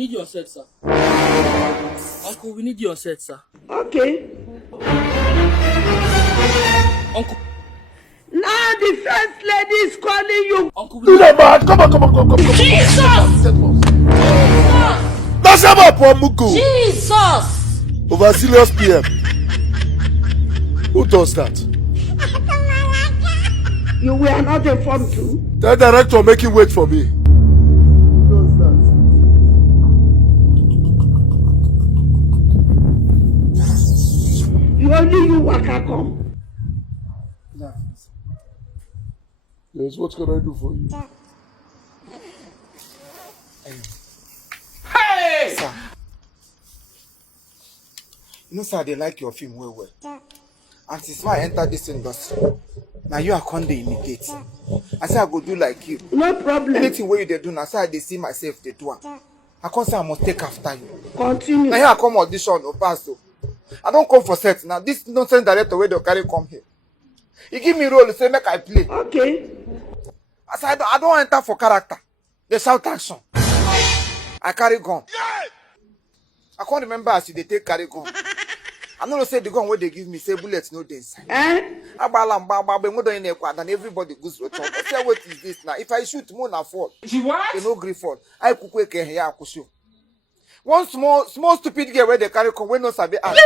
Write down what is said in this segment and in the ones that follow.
need your set, sir. Uncle, we need your set, sir. Okay. Uncle. Now the first lady is calling you. Uncle, Do that, man. Come on. Jesus! That's about Mugu. Jesus! Over serious PM. Who does that? You were not informed too. The director making wait for me. Who does that? You only you waka come. Yes, what can I do for you? Hey! Sir. You know, sir, they like your film well. And since I entered this industry, now you are going to imitate. I say I go do like you. No problem. Anything where you they do, now say I they see myself they do. I can't say I must take after you. Continue. Now here I come audition or pass so. I don't come for set. Now this nonsense director where they carry come here. He give me role, say make I play. Okay. I say I don't enter for character. They shout action. I carry gun. I can't remember as they take carry gun. I don't know say the gun where they give me say bullets no dey inside. And everybody goes to talk. I say what is this now? If I shoot more na fall. What? They no gree fall. I cook here I show. One small stupid girl where they carry gun when no sabi act.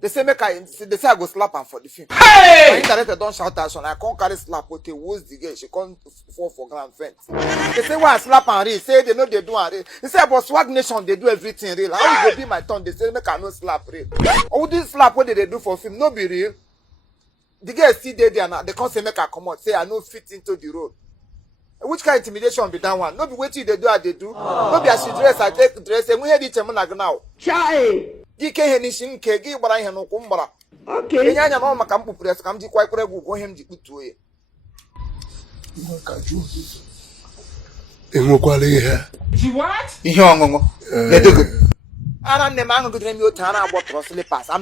They say they say I go slap her for the film. Hey! My director don't shout action. I can't carry slap but they woos the girl. She can't fall for ground fence. They say why I slap and real. Say they know they do and real. They say about Swag Nation they do everything real. How will go be my turn? They say make I no slap real. All this slap what they do for film no be real. The girl still there now. They can't say make I come out. Say I no fit into the role. Which kind of intimidation be that one? No be waiting they do as they do. No be as she dress I take dress. And we hear it now. Chai. Okay. I'm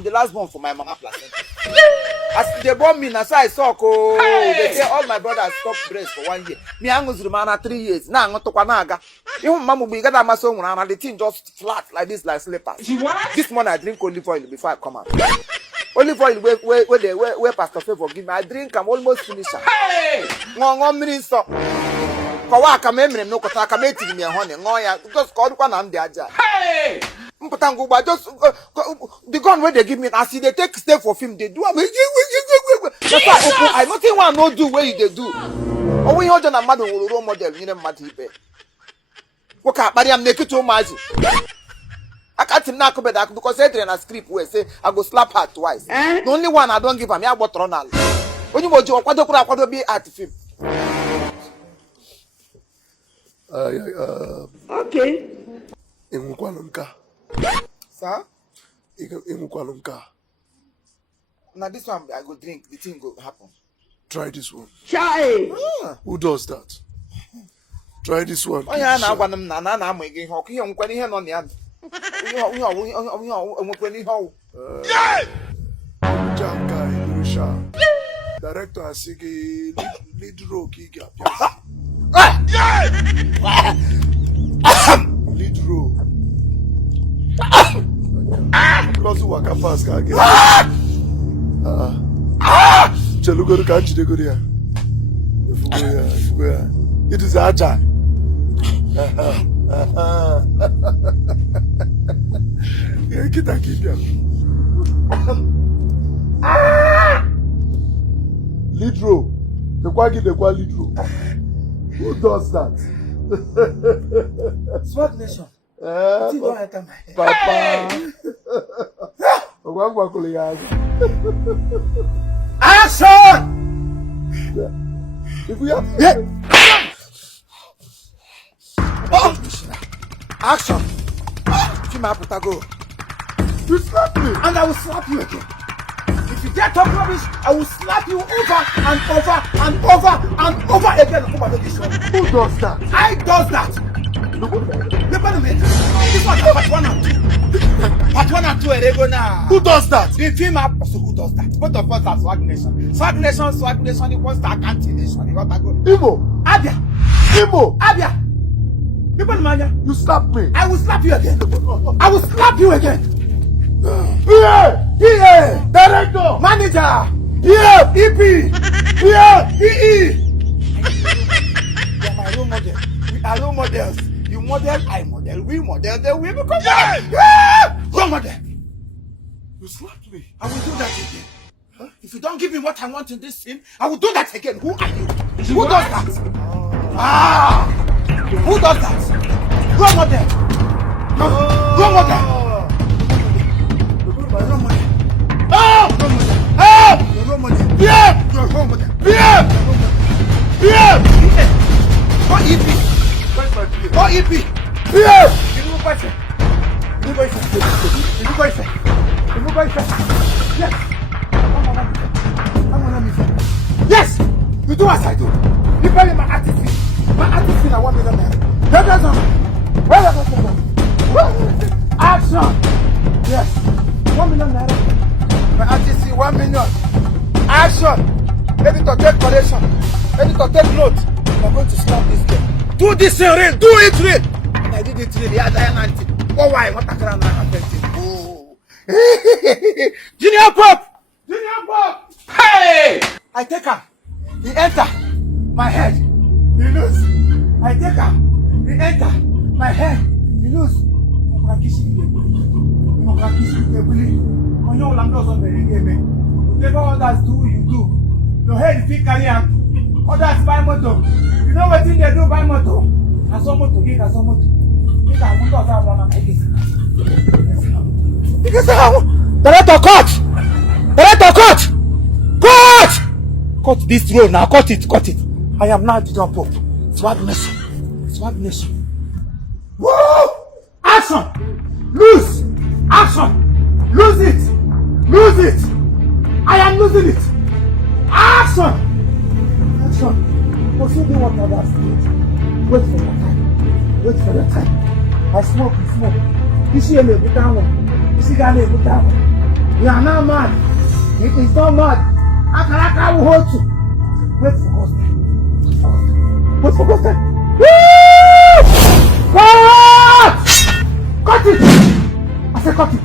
the last one for my mama placenta. As they born me, that's why I saw. They say all my brothers stop breast for 1 year. Me angus remain 3 years. Now I'm not to Kwanaga. Even Mamu we got my son and the thing just flat like this, like slippers. This morning I drink olive oil before I come out. Olive oil where Pastor Therefor give me. I drink, I'm almost finished. Hey! No minister. Kawaka memory no kotaka meeting me honey. Ngoya just call one and the aja. Hey! Just the gun where they give me, I see they take step for film, they do. That's why I nothing want no do where they do. Oh, we hold on a mother role model, you know, Matty. Okay, but I'm naked to much. I can't knock about because I train a script where say I go slap her twice. The only one I don't give her, I bought Ronald. When you watch your quarter be at film. Okay. Sir? Now this one I go drink, the thing go happen. Try this one. Chai. Who does that? Try this one. Oh yeah, now one I'm again. Hockey on when he on the end. Director Asigi lead role Kiga. Lead role. Because waka fast again. Chelugo to catch the good here. It is agile. Kita keep ya. Lead role. The quality lead role. Who does that? Swag Nation. Papa. Action! If we have Action! Go. You slap me! And I will slap you again. If you get up rubbish, I will slap you over and over and over and over again. Who does that? I does that. This one part 1 and 2. Part 1 and 2 now. Who does that? The film also who does that? Both of us are Swag Nation. Swag Nation equals to accounting nation. Imo! Abia! Imo! Abia! You slap me. I will slap you again. I will slap you again. PA, director, Manager. EP, EE. You are my role model. We are role models. You model, I model, we model, then we become role model. You slapped me. I will do that again. Huh? If you don't give me what I want in this scene, I will do that again. Who are you? Who does that? Who does that? Role model. Role model. Role model. Oh! You're role model. Yeah! You're role model. Yeah! Yeah! What EP? Where's my PA? What EP? PA! You know boyfriend. You know boyfriend. You know boyfriend. You know boyfriend. Yes. Yes! You do as I do. You pay me my artist fee. My artist fee is 1 million naira. Action! Yes. 1 million naira. My artist fee 1 million. Action! Editor, take correction. Editor, take note. I'm going to slap this girl. Do this thing real. Do it real. And I did it real. Yeah, Diana. Oh, why? What a crap I'm oh. Junior Pop! Junior Pop! Hey! I take her. He enter my head. He lose. I take her. He enter my head. He lose. Whatever others do, you do. Your head is big carry out. Others buy motor. You know what thing they do buy motor? I saw motor, I saw motor. Director, cut! Director, cut! Cut! Cut this road now, cut it. I am now the jump up. Swag nation. Woo! Action! Lose! Action! Lose it! I am losing it! Action! Also do what others do. Wait for your time. I smoke. You see a little bit down. You see that little bit down. You are not mad. It is not mad. I will hold you. Wait for God's time. Woo! Cut it! I said cut it.